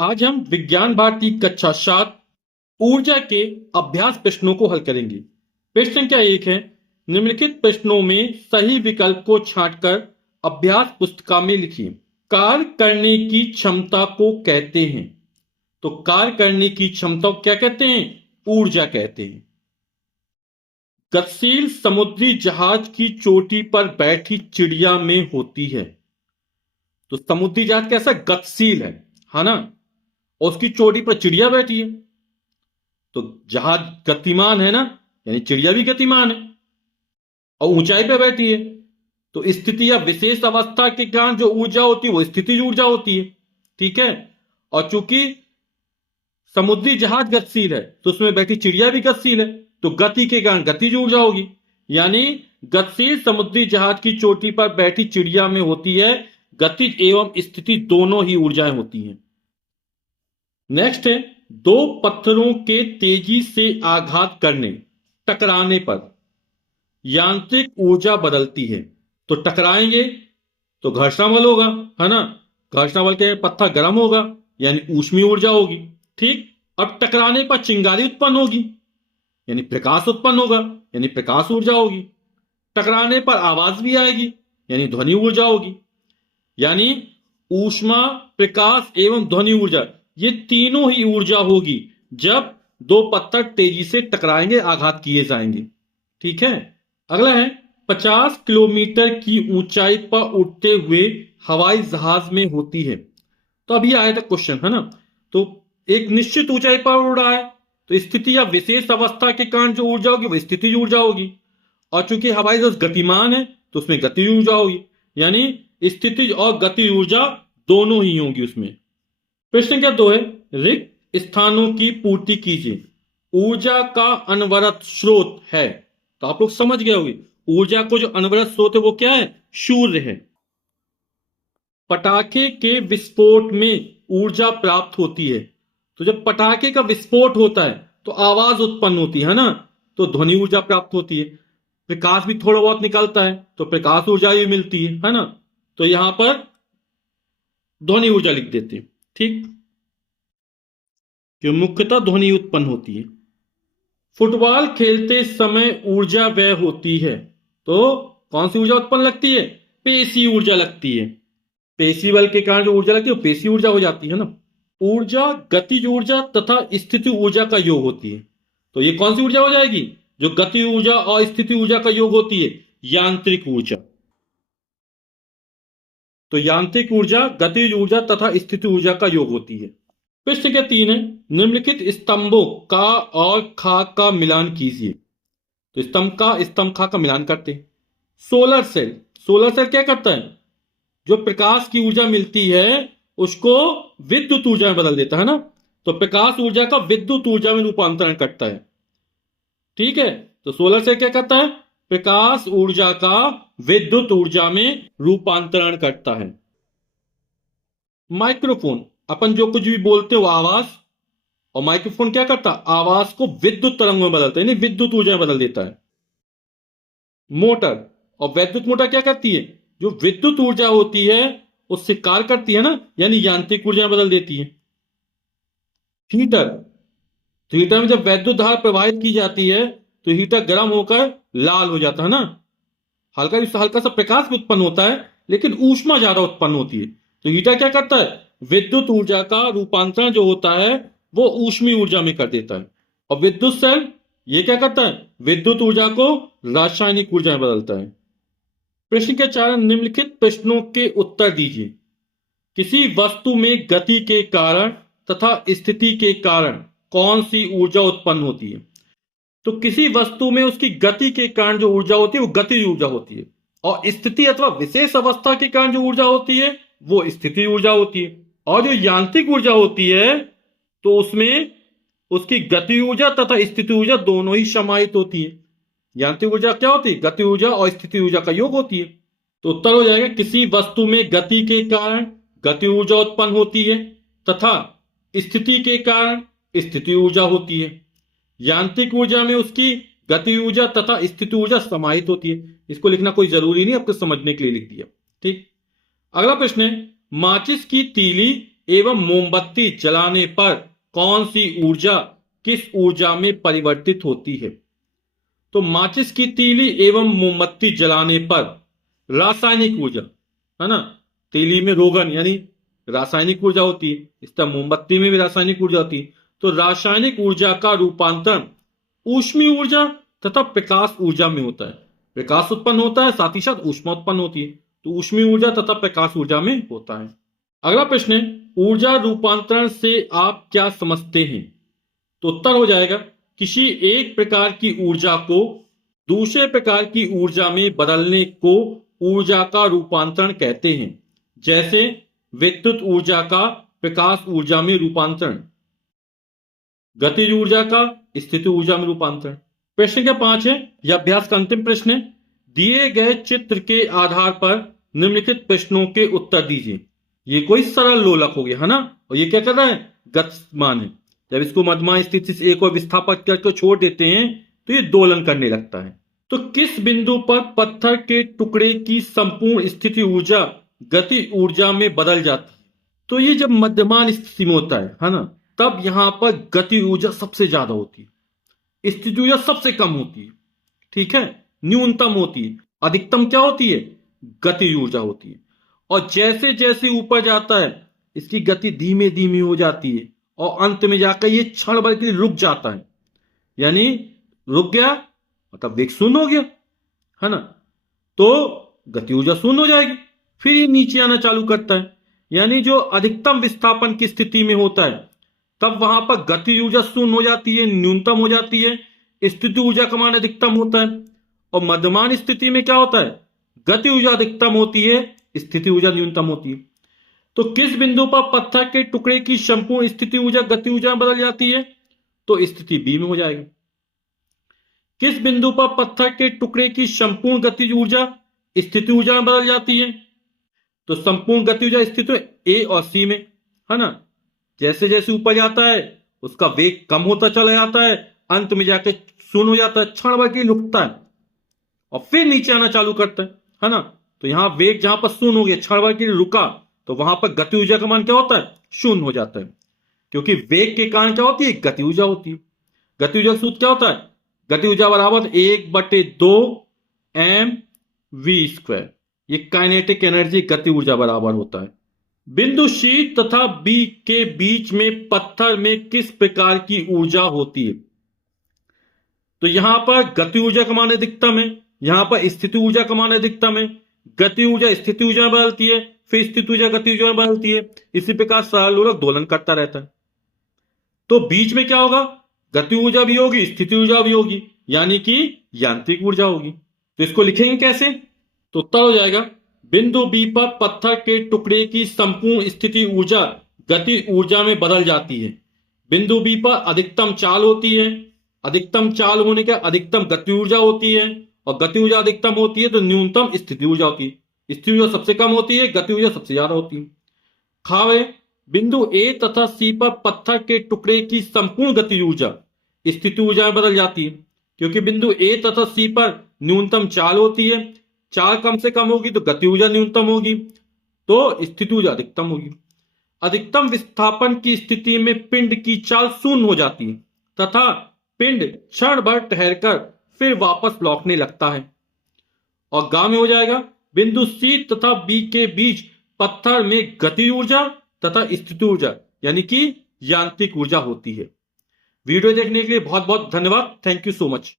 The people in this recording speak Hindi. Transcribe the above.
आज हम विज्ञान भारती कक्षा 7 ऊर्जा के अभ्यास प्रश्नों को हल करेंगे। प्रश्न संख्या 1 है, निम्नलिखित प्रश्नों में सही विकल्प को छांटकर अभ्यास पुस्तिका में लिखिए। कार्य करने की क्षमता को कहते हैं। तो कार्य करने की क्षमता को क्या कहते हैं? ऊर्जा कहते हैं। गतिशील समुद्री जहाज की चोटी पर बैठी चिड़िया में होती है। तो समुद्री जहाज कैसा? गतिशील है ना? और उसकी चोटी पर चिड़िया बैठी है। तो जहाज गतिमान है ना, यानी चिड़िया भी गतिमान है और ऊंचाई पे बैठी है। तो स्थिति या विशेष अवस्था के कारण जो ऊर्जा होती है वो स्थितिज ऊर्जा होती है। ठीक है। और चूंकि समुद्री जहाज गतिशील है तो उसमें बैठी चिड़िया भी गतिशील है, तो गति के कारण गतिज ऊर्जा होगी। यानी गतिशील समुद्री जहाज की चोटी पर बैठी चिड़िया में होती है गतिज एवं स्थिति दोनों ही ऊर्जाएं होती हैं। नेक्स्ट है, दो पत्थरों के तेजी से आघात करने टकराने पर यांत्रिक ऊर्जा बदलती है। तो टकराएंगे तो घर्षण बल होगा, है ना? घर्षण बल के पत्थर गर्म होगा यानी ऊष्मीय ऊर्जा होगी। ठीक। अब टकराने पर चिंगारी उत्पन्न होगी यानी प्रकाश उत्पन्न होगा, यानी प्रकाश ऊर्जा होगी। टकराने पर आवाज भी आएगी यानी ध्वनि ऊर्जा होगी। यानी ऊष्मा, प्रकाश एवं ध्वनि ऊर्जा ये तीनों ही ऊर्जा होगी जब दो पत्थर तेजी से टकराएंगे, आघात किए जाएंगे। ठीक है। अगला है, 50 किलोमीटर की ऊंचाई पर उड़ते हुए हवाई जहाज में होती है। तो अभी आया था क्वेश्चन, है ना? तो एक निश्चित ऊंचाई पर उड़ रहा है तो स्थिति या विशेष अवस्था के कारण जो ऊर्जा होगी वो स्थितिज ऊर्जा होगी। और चूंकि हवाई जहाज गतिमान है तो उसमें गतिज ऊर्जा होगी, यानी स्थितिज और गति ऊर्जा दोनों ही होंगी उसमें। प्रश्न क्या 2 है, रिक्त स्थानों की पूर्ति कीजिए। ऊर्जा का अनवरत स्रोत है। तो आप लोग समझ गए होंगे ऊर्जा को जो अनवरत स्रोत है वो क्या है? शून्य है। पटाखे के विस्फोट में ऊर्जा प्राप्त होती है। तो जब पटाखे का विस्फोट होता है तो आवाज उत्पन्न होती है ना, तो ध्वनि ऊर्जा प्राप्त होती है। प्रकाश भी थोड़ा बहुत निकलता है तो प्रकाश ऊर्जा भी मिलती है ना? तो यहां पर ध्वनि ऊर्जा लिख देते हैं। ठीक। जो मुख्यतः ध्वनि उत्पन्न होती है। फुटबॉल खेलते समय ऊर्जा व्यय होती है। तो कौन सी ऊर्जा उत्पन्न लगती है? पेशी ऊर्जा लगती है। पेशी बल के कारण जो ऊर्जा लगती है वो पेशी ऊर्जा हो जाती है ना। ऊर्जा गतिज ऊर्जा तथा स्थिति ऊर्जा का योग होती है। तो ये कौन सी ऊर्जा हो जाएगी? जो गति ऊर्जा और स्थिति ऊर्जा का योग होती है, यांत्रिक ऊर्जा। तो यांत्रिक ऊर्जा गतिज ऊर्जा तथा स्थिति ऊर्जा का योग होती है। प्रश्न संख्या 3 है, निम्नलिखित स्तंभों का और खा का मिलान कीजिए। तो स्तंभ का स्तंभ खा का मिलान करते हैं। सोलर सेल, सोलर सेल क्या करता है? जो प्रकाश की ऊर्जा मिलती है उसको विद्युत ऊर्जा में बदल देता है ना। तो प्रकाश ऊर्जा का विद्युत ऊर्जा में रूपांतरण करता है। ठीक है। तो सोलर सेल क्या करता है? प्रकाश ऊर्जा का विद्युत ऊर्जा में रूपांतरण करता है। माइक्रोफोन, अपन जो कुछ भी बोलते हो आवाज, और माइक्रोफोन क्या करता है? आवाज को विद्युत तरंग में बदलता है, यानी विद्युत ऊर्जा में बदल देता है। मोटर और वैद्युत मोटर क्या करती है? जो विद्युत ऊर्जा होती है उससे कार्य करती है ना, यानी यांत्रिक ऊर्जा में बदल देती है। हीटर, तो हीटर में जब वैद्युत धारा प्रवाहित की जाती है तो हीटर गर्म होकर लाल हो जाता है ना। हल्का सा प्रकाश भी उत्पन्न होता है लेकिन ऊष्मा ज्यादा उत्पन्न होती है। तो हीटर क्या करता है? विद्युत ऊर्जा का रूपांतरण जो होता है वो ऊष्मीय ऊर्जा में कर देता है। और विद्युत सेल ये क्या करता है? विद्युत ऊर्जा को रासायनिक ऊर्जा में बदलता है। प्रश्न के 4, निम्नलिखित प्रश्नों के उत्तर दीजिए। किसी वस्तु में गति के कारण तथा स्थिति के कारण कौन सी ऊर्जा उत्पन्न होती है? तो किसी वस्तु में उसकी गति के कारण जो ऊर्जा होती है वो गतिज ऊर्जा होती है, और स्थिति अथवा विशेष अवस्था के कारण जो ऊर्जा होती है वो स्थिति ऊर्जा होती है। और जो यांत्रिक ऊर्जा होती है तो उसमें उसकी गति ऊर्जा तथा स्थिति ऊर्जा दोनों ही समाहित होती है। यांत्रिक ऊर्जा क्या होती है? गति ऊर्जा और स्थिति ऊर्जा का योग होती है। तो उत्तर हो जाएगा, किसी वस्तु में गति के कारण गति ऊर्जा उत्पन्न होती है तथा स्थिति के कारण स्थिति ऊर्जा होती है। यांत्रिक ऊर्जा में उसकी गति ऊर्जा तथा स्थिति ऊर्जा समाहित होती है। इसको लिखना कोई जरूरी नहीं, आपको समझने के लिए लिख दिया। ठीक। अगला प्रश्न है, माचिस की तीली एवं मोमबत्ती जलाने पर कौन सी ऊर्जा किस ऊर्जा में परिवर्तित होती है? तो माचिस की तीली एवं मोमबत्ती जलाने पर रासायनिक ऊर्जा, है ना, तीली में रोगन यानी रासायनिक ऊर्जा होती है, इस तरह मोमबत्ती में भी रासायनिक ऊर्जा होती है। तो रासायनिक ऊर्जा का रूपांतरण ऊष्मीय ऊर्जा तथा प्रकाश ऊर्जा में होता है। प्रकाश उत्पन्न होता है, साथ ही साथ ऊष्मा उत्पन्न होती है, तो ऊष्मीय ऊर्जा तथा प्रकाश ऊर्जा में होता है। अगला प्रश्न है, ऊर्जा रूपांतरण से आप क्या समझते हैं? तो उत्तर हो जाएगा, किसी एक प्रकार की ऊर्जा को दूसरे प्रकार की ऊर्जा में बदलने को ऊर्जा का रूपांतरण कहते हैं, जैसे विद्युत ऊर्जा का प्रकाश ऊर्जा में रूपांतरण, गतिज ऊर्जा का स्थिति ऊर्जा में रूपांतरण। प्रश्न क्या 5 है, यह अभ्यास का अंतिम प्रश्न है। दिए गए चित्र के आधार पर निम्नलिखित प्रश्नों के उत्तर दीजिए। ये कोई सरल लोलक हो गया, है ना, और ये क्या कर रहा है, गतिमान है। जब इसको मध्यमा स्थिति से एक और विस्थापित करके छोड़ देते हैं तो ये दोलन करने लगता है। तो किस बिंदु पर पत्थर के टुकड़े की संपूर्ण स्थिति ऊर्जा गति ऊर्जा में बदल जाती है? तो ये जब मध्यमान स्थिति में होता है ना, तब यहां पर गति ऊर्जा सबसे ज्यादा होती है, स्थिति ऊर्जा सबसे कम होती है, ठीक है, न्यूनतम होती है। अधिकतम क्या होती है, गति ऊर्जा होती है। और जैसे जैसे ऊपर जाता है इसकी गति धीमे धीमे हो जाती है और अंत में जाकर ये क्षण भर के लिए रुक जाता है, यानी रुक गया मतलब वेग शून्य हो गया, है ना, तो गति ऊर्जा शून्य हो जाएगी। फिर ये नीचे आना चालू करता है, यानी जो अधिकतम विस्थापन की स्थिति में होता है तब वहां पर गति ऊर्जा शून्य हो जाती है, न्यूनतम हो जाती है, स्थिति ऊर्जा का मान अधिकतम होता है। और मध्यमान स्थिति में क्या होता है, गति ऊर्जा अधिकतम होती है, स्थिति ऊर्जा न्यूनतम होती है। तो किस बिंदु पर पत्थर के टुकड़े की संपूर्ण स्थिति ऊर्जा गति ऊर्जा में बदल जाती है? तो स्थिति बी में हो जाएगा। किस बिंदु पर पत्थर के टुकड़े की संपूर्ण गतिज ऊर्जा स्थिति ऊर्जा में बदल जाती है? तो संपूर्ण गति ऊर्जा स्थिति ए और सी में, है ना। जैसे जैसे ऊपर जाता है उसका वेग कम होता चला जाता है, अंत में जाकर शून्य हो जाता है, क्षण भर के लिए रुकता है और फिर नीचे आना चालू करता है ना। तो यहां वेग जहां पर शून्य हो गया, क्षण भर के लिए रुका, तो वहां पर गति ऊर्जा का मान क्या होता है, शून्य हो जाता है, क्योंकि वेग के कारण क्या होती है, गति ऊर्जा होती है। गति ऊर्जा सूत्र क्या होता है, गति ऊर्जा बराबर 1/2 mv²। ये काइनेटिक एनर्जी गति ऊर्जा बराबर होता है। बिंदु सी तथा बी के बीच में पत्थर में किस प्रकार की ऊर्जा होती है? तो यहां पर गति ऊर्जा का मान अधिकतम है, यहां पर स्थिति ऊर्जा का मान अधिकतम है। गति ऊर्जा स्थिति ऊर्जा में बदलती है, फिर स्थिति ऊर्जा गति ऊर्जा में बदलती है, इसी प्रकार सरल लोलक दोलन करता रहता है। तो बीच में क्या होगा, गति ऊर्जा भी होगी, स्थिति ऊर्जा भी होगी, यानी कि यांत्रिक ऊर्जा होगी। तो इसको लिखेंगे कैसे? तो उत्तर हो जाएगा, बिंदु बी पर पत्थर के टुकड़े की संपूर्ण स्थिति ऊर्जा गति ऊर्जा में बदल जाती है। बिंदु बी पर अधिकतम चाल होती है, अधिकतम चाल होने के अधिकतम गति ऊर्जा होती है, और गति ऊर्जा अधिकतम होती है तो न्यूनतम स्थिति ऊर्जा होती है। स्थिति ऊर्जा सबसे कम होती है, गति ऊर्जा सबसे ज्यादा होती है। खावे बिंदु ए तथा सी पर पत्थर के टुकड़े की संपूर्ण गति ऊर्जा स्थिति ऊर्जा में बदल जाती है, क्योंकि बिंदु ए तथा सी पर न्यूनतम चाल होती है, चाल कम से कम होगी तो गति ऊर्जा न्यूनतम होगी, तो स्थिति ऊर्जा अधिकतम होगी। अधिकतम विस्थापन की स्थिति में पिंड की चाल शून्य हो जाती है तथा पिंड क्षण भर ठहरकर फिर वापस लौटने लगता है। और गा में हो जाएगा, बिंदु सी तथा बी के बीच पत्थर में गति ऊर्जा तथा स्थिति ऊर्जा यानी कि यांत्रिक ऊर्जा होती है। वीडियो देखने के लिए बहुत बहुत धन्यवाद। Thank you so much.